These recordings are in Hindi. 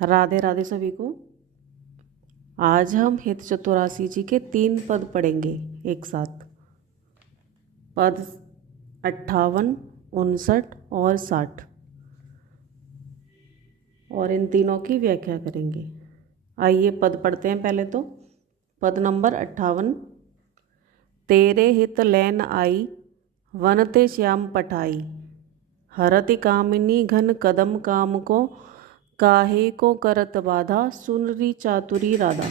राधे राधे सभी को। आज हम हित चतुराशी जी के 3 पद पढ़ेंगे एक साथ। पद 58, 59 और 60, और इन तीनों की व्याख्या करेंगे। आइए पद पढ़ते हैं पहले तो। पद नंबर 58। तेरे हित लैन आई, वनते श्याम पठाई, हरति कामिनी घन कदम काम को, काहे को करत बाधा, सुनरी चातुरी राधा।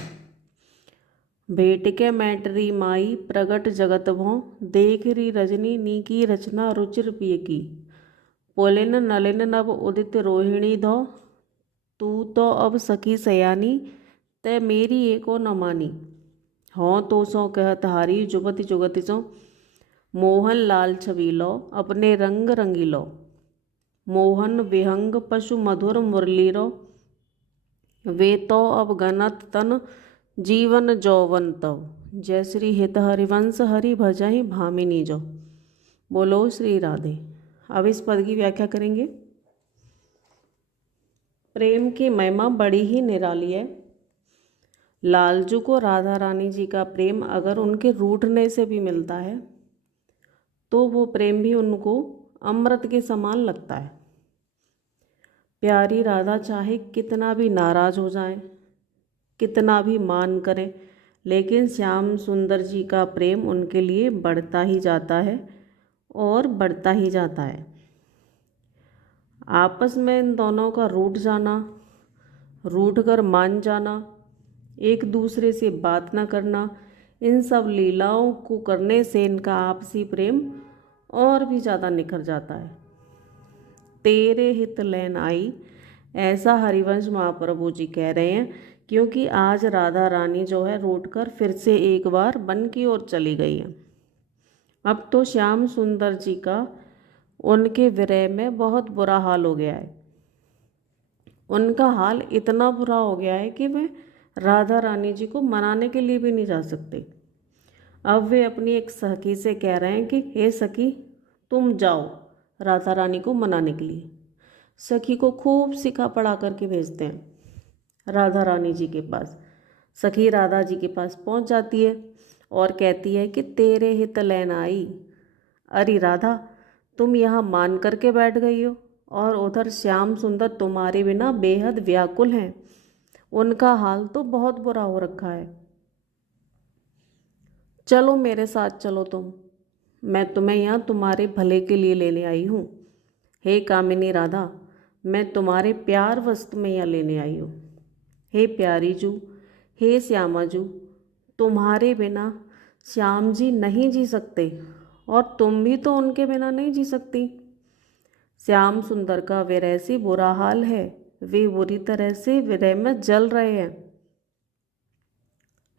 भेट के मैटरी माई, प्रगट जगत भों, देख री रजनी नीकी रचना रुचिर पिय की, पुलिन नलिन नभ उदित रोहिणी धो, तू तो अब सखी सयानी, ते मेरी एको न मानी, हों तो सो कहत हारी जुगति जुगति सो, मोहन लाल छबीलो अपने रंग रंगीलो, मोहन विहंग पशु मधुर मुरलीरो, वे तो अब गनत तन जीवन जौवन तव, जय श्री हित हरिवंश हरि भजहि भामिनी जो। बोलो श्री राधे। अब इस पद की व्याख्या करेंगे। प्रेम की महिमा बड़ी ही निराली है। लालजू को राधा रानी जी का प्रेम अगर उनके रूठने से भी मिलता है तो वो प्रेम भी उनको अमृत के समान लगता है। प्यारी राधा चाहे कितना भी नाराज हो जाए, कितना भी मान करें, लेकिन श्याम सुंदर जी का प्रेम उनके लिए बढ़ता ही जाता है और बढ़ता ही जाता है। आपस में इन दोनों का रूठ जाना, रूठ कर मान जाना, एक दूसरे से बात न करना, इन सब लीलाओं को करने से इनका आपसी प्रेम और भी ज़्यादा निखर जाता है। तेरे हित लैन आई, ऐसा हरिवंश महाप्रभु जी कह रहे हैं, क्योंकि आज राधा रानी जो है रूठ कर फिर से एक बार वन की ओर चली गई है। अब तो श्याम सुंदर जी का उनके विरह में बहुत बुरा हाल हो गया है। उनका हाल इतना बुरा हो गया है कि वे राधा रानी जी को मनाने के लिए भी नहीं जा सकते। अब वे अपनी एक सखी से कह रहे हैं कि हे सखी, तुम जाओ राधा रानी को मनाने के लिए। सखी को खूब सिखा पढ़ा करके भेजते हैं राधा रानी जी के पास। सखी राधा जी के पास पहुंच जाती है और कहती है कि तेरे हित लैन आई। अरे राधा, तुम यहाँ मान करके बैठ गई हो और उधर श्याम सुंदर तुम्हारे बिना बेहद व्याकुल हैं। उनका हाल तो बहुत बुरा हो रखा है। चलो मेरे साथ चलो तुम, मैं तुम्हें यहाँ तुम्हारे भले के लिए लेने आई हूँ। हे कामिनी राधा, मैं तुम्हारे प्यार वस्तु में यहाँ लेने आई हूँ। हे प्यारी जू, हे श्यामा जू, तुम्हारे बिना श्याम जी नहीं जी सकते और तुम भी तो उनके बिना नहीं जी सकती। श्याम सुंदर का विरह से बुरा हाल है, वे बुरी तरह से विरह में जल रहे हैं।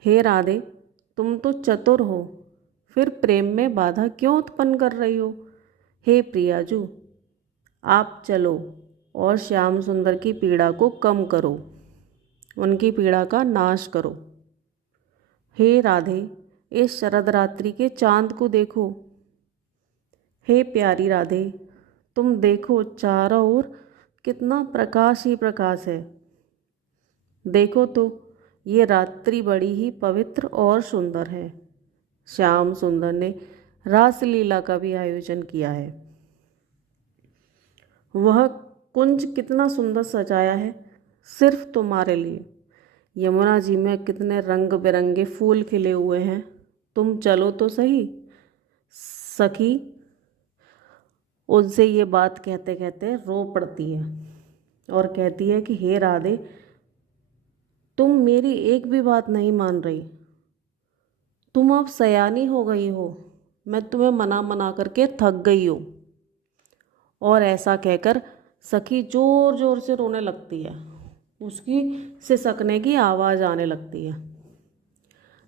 हे राधे, तुम तो चतुर हो, फिर प्रेम में बाधा क्यों उत्पन्न कर रही हो। हे प्रियाजू, आप चलो और श्याम सुंदर की पीड़ा को कम करो, उनकी पीड़ा का नाश करो। हे राधे, इस शरद रात्रि के चांद को देखो। हे प्यारी राधे, तुम देखो चारों ओर कितना प्रकाश ही प्रकाश है। देखो तो ये रात्रि बड़ी ही पवित्र और सुंदर है। श्याम सुंदर ने रासलीला का भी आयोजन किया है। वह कुंज कितना सुंदर सजाया है सिर्फ तुम्हारे लिए। यमुना जी में कितने रंग बिरंगे फूल खिले हुए हैं। तुम चलो तो सही। सखी उनसे ये बात कहते कहते रो पड़ती है और कहती है कि हे राधे, तुम मेरी एक भी बात नहीं मान रही। तुम अब सयानी हो गई हो, मैं तुम्हें मना मना करके थक गई हूँ। और ऐसा कहकर सखी जोर जोर से रोने लगती है, उसकी सिसकने की आवाज़ आने लगती है।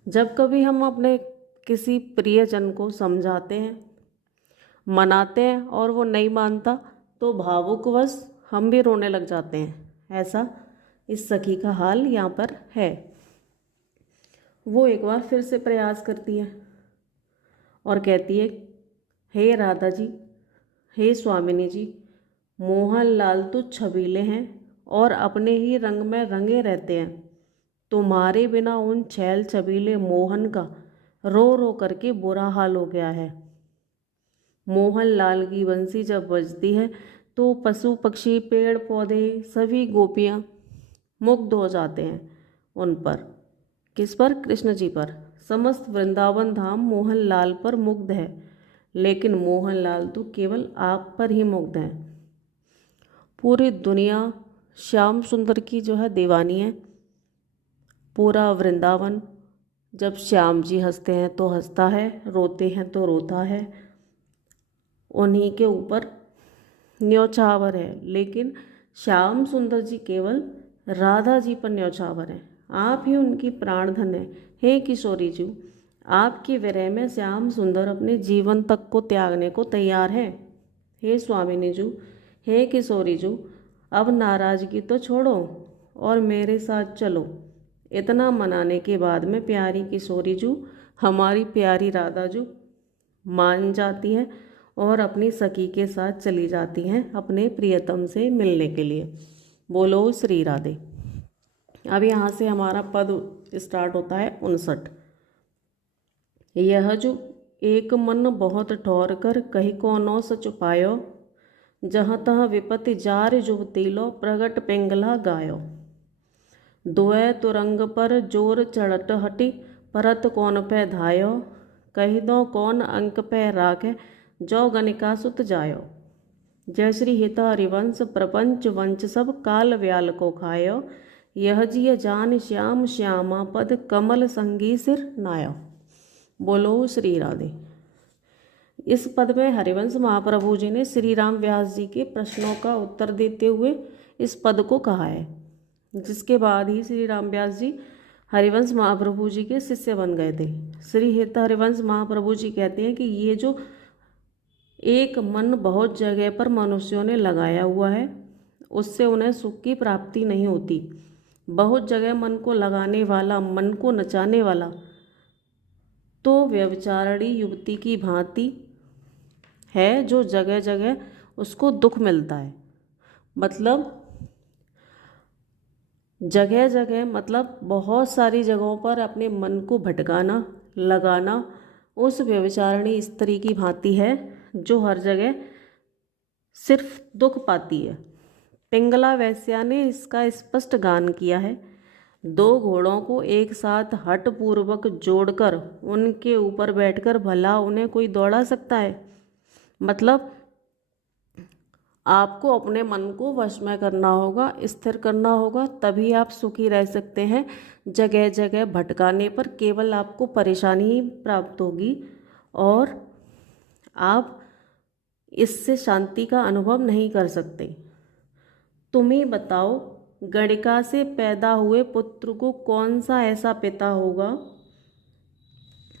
जब कभी हम अपने किसी प्रियजन को समझाते हैं, मनाते हैं और वो नहीं मानता, तो भावुकवश हम भी रोने लग जाते हैं। ऐसा इस सखी का हाल यहाँ पर है। वो एक बार फिर से प्रयास करती है और कहती है, हे राधा जी, हे स्वामिनी जी, मोहन लाल तो छबीले हैं और अपने ही रंग में रंगे रहते हैं। तुम्हारे बिना उन छैल छबीले मोहन का रो रो करके बुरा हाल हो गया है। मोहन लाल की बंसी जब बजती है तो पशु पक्षी पेड़ पौधे सभी गोपियाँ मुग्ध हो जाते हैं उन पर। किस पर? कृष्ण जी पर। समस्त वृंदावन धाम मोहन लाल पर मुग्ध है, लेकिन मोहन लाल तो केवल आप पर ही मुग्ध है। पूरी दुनिया श्याम सुंदर की जो है दीवानी है। पूरा वृंदावन जब श्याम जी हंसते हैं तो हंसता है, रोते हैं तो रोता है, उन्हीं के ऊपर न्योछावर है। लेकिन श्याम सुंदर जी केवल राधा जी पर न्योछावर हैं। आप ही उनकी प्राणधन है। हे किशोरी जी, आपके विरह में श्याम सुंदर अपने जीवन तक को त्यागने को तैयार है। हे स्वामिनी जी, हे किशोरी जी, अब नाराज़गी तो छोड़ो और मेरे साथ चलो। इतना मनाने के बाद में प्यारी किशोरी जी, हमारी प्यारी राधा जी मान जाती है और अपनी सखी के साथ चली जाती हैं अपने प्रियतम से मिलने के लिए। बोलो श्री राधे। अब यहाँ से हमारा पद स्टार्ट होता है 59। यह जो एक मन बहुत ठौर कर कही को नौ सच पायो, जहाँ तहाँ विपत्ति जार जुवतीलो प्रगट पिंगला गायो। दुए तुरंग पर जोर चढ़ट हटी परत कौन पे धायो, कही दो कौन अंक पे राखे जो गणिका सुत जायो। जय श्री हित हरिवंश प्रपंच वंश सब काल व्याल को खायो, यह जिय जान श्याम श्यामा पद कमल संगी सिर नायो। बोलो श्री राधे। इस पद में हरिवंश महाप्रभु जी ने श्री राम व्यास जी के प्रश्नों का उत्तर देते हुए इस पद को कहा है, जिसके बाद ही श्री राम व्यास जी हरिवंश महाप्रभु जी के शिष्य बन गए थे। श्री हित हरिवंश महाप्रभु जी कहते हैं कि ये जो एक मन बहुत जगह पर मनुष्यों ने लगाया हुआ है, उससे उन्हें सुख की प्राप्ति नहीं होती। बहुत जगह मन को लगाने वाला, मन को नचाने वाला तो व्यभिचारिणी युवती की भांति है, जो जगह जगह उसको दुख मिलता है। मतलब जगह जगह, मतलब बहुत सारी जगहों पर अपने मन को भटकाना, लगाना उस व्यभिचारिणी स्त्री की भांति है, जो हर जगह सिर्फ दुख पाती है। पिंगला वैश्या ने इसका स्पष्ट गान किया है। दो घोड़ों को एक साथ हठ पूर्वक जोड़कर उनके ऊपर बैठकर भला उन्हें कोई दौड़ा सकता है? मतलब आपको अपने मन को वश में करना होगा, स्थिर करना होगा, तभी आप सुखी रह सकते हैं। जगह जगह भटकाने पर केवल आपको परेशानी ही प्राप्त होगी और आप इससे शांति का अनुभव नहीं कर सकते। तुम्हें बताओ, गणिका से पैदा हुए पुत्र को कौन सा ऐसा पिता होगा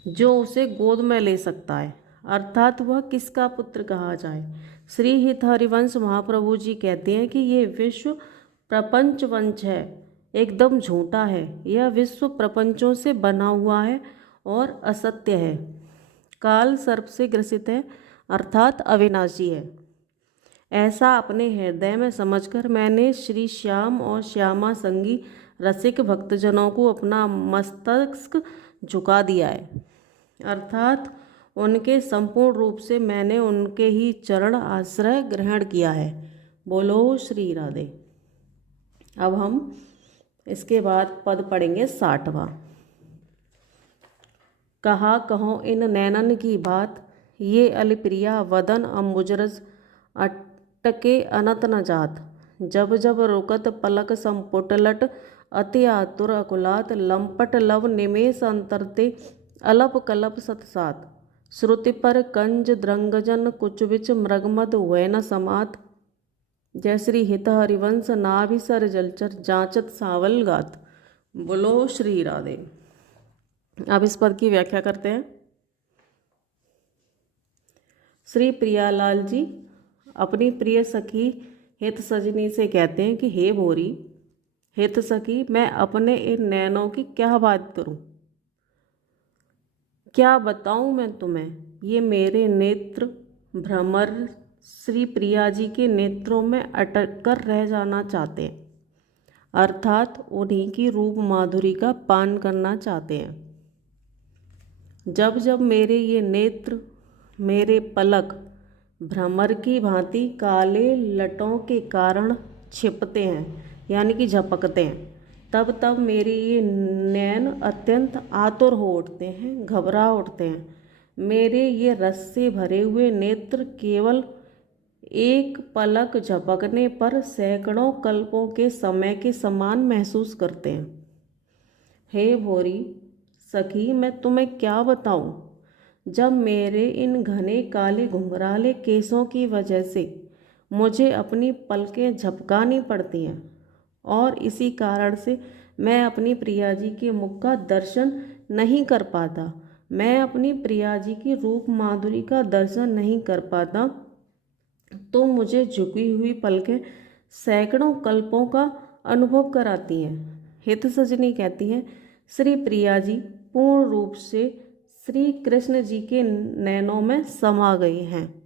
जो उसे गोद में ले सकता है, अर्थात वह किसका पुत्र कहा जाए। श्री हित हरिवंश महाप्रभु जी कहते हैं कि ये विश्व प्रपंच वंश है, एकदम झूठा है। यह विश्व प्रपंचों से बना हुआ है और असत्य है, काल सर्प से ग्रसित है, अर्थात अविनाशी है। ऐसा अपने हृदय में समझकर मैंने श्री श्याम और श्यामा संगी रसिक भक्तजनों को अपना मस्तक झुका दिया है, अर्थात उनके संपूर्ण रूप से मैंने उनके ही चरण आश्रय ग्रहण किया है। बोलो श्री राधे। अब हम इसके बाद पद पढ़ेंगे 60वां। कहा कहो इन नैनन की बात, ये अलिप्रिया वदन अम्बुजरज अटके अनत न जात। जब जब रुकत पलक संपुटलट, अति आतुर अकुलात लंपट लव निमेष अंतरते अलप कलप सतसात। श्रुति पर कंज द्रंगजन कुचविच मृगमद हुए न समात। जय श्री हित हरिवंश नाभिसर जलचर जांचत सावल गात। बोलो श्री राधे। अब इस पद की व्याख्या करते हैं। श्री प्रियालाल जी अपनी प्रिय सखी हित सजनी से कहते हैं कि हे भोरी हित सखी, मैं अपने इन नैनों की क्या बात करूं, क्या बताऊं मैं तुम्हें। ये मेरे नेत्र भ्रमर श्री प्रिया जी के नेत्रों में अटक कर रह जाना चाहते हैं। अर्थात उन्हीं की रूप माधुरी का पान करना चाहते हैं। जब जब मेरे ये नेत्र, मेरे पलक भ्रमर की भांति काले लटों के कारण छिपते हैं, यानी कि झपकते हैं, तब तब मेरे ये नैन अत्यंत आतुर हो उठते हैं, घबरा उठते हैं। मेरे ये रस से भरे हुए नेत्र केवल एक पलक झपकने पर सैकड़ों कल्पों के समय के समान महसूस करते हैं। हे भोरी सखी, मैं तुम्हें क्या बताऊं? जब मेरे इन घने काले घुंघराले केसों की वजह से मुझे अपनी पलकें झपकानी पड़ती हैं और इसी कारण से मैं अपनी प्रिया जी के मुख का दर्शन नहीं कर पाता, मैं अपनी प्रिया जी की रूप माधुरी का दर्शन नहीं कर पाता, तो मुझे झुकी हुई पलकें सैकड़ों कल्पों का अनुभव कराती हैं। हित सजनी कहती हैं, श्री प्रिया जी पूर्ण रूप से श्री कृष्ण जी के नैनों में समा गई हैं।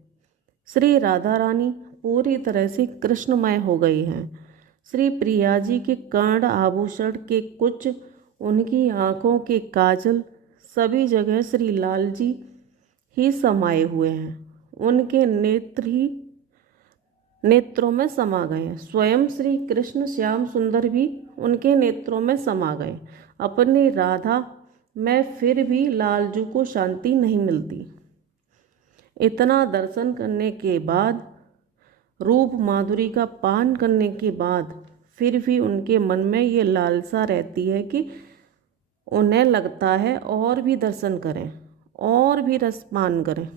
श्री राधा रानी पूरी तरह से कृष्णमय हो गई हैं। श्री प्रिया जी के कर्ण आभूषण के कुछ, उनकी आँखों के काजल, सभी जगह श्री लाल जी ही समाये हुए हैं। उनके नेत्र ही नेत्रों में समा गए हैं। स्वयं श्री कृष्ण श्याम सुंदर भी उनके नेत्रों में समा गए। अपनी राधा में फिर भी लालजू को शांति नहीं मिलती। इतना दर्शन करने के बाद, रूप माधुरी का पान करने के बाद, फिर भी उनके मन में ये लालसा रहती है कि उन्हें लगता है और भी दर्शन करें, और भी रसपान करें।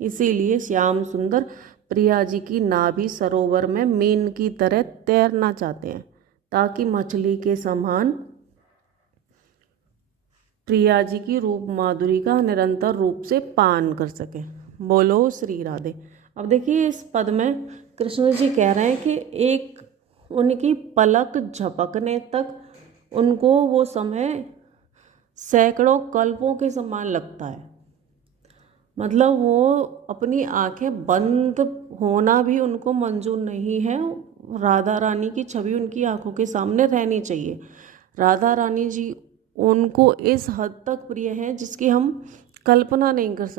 इसीलिए श्याम सुंदर प्रिया जी की नाभि सरोवर में मीन की तरह तैरना चाहते हैं, ताकि मछली के समान प्रिया जी की रूप माधुरी का निरंतर रूप से पान कर सकें। बोलो श्री राधे। अब देखिए, इस पद में कृष्ण जी कह रहे हैं कि एक उनकी पलक झपकने तक उनको वो समय सैकड़ों कल्पों के समान लगता है। मतलब वो अपनी आंखें बंद होना भी उनको मंजूर नहीं है। राधा रानी की छवि उनकी आंखों के सामने रहनी चाहिए। राधा रानी जी उनको इस हद तक प्रिय है जिसकी हम कल्पना नहीं कर सकते।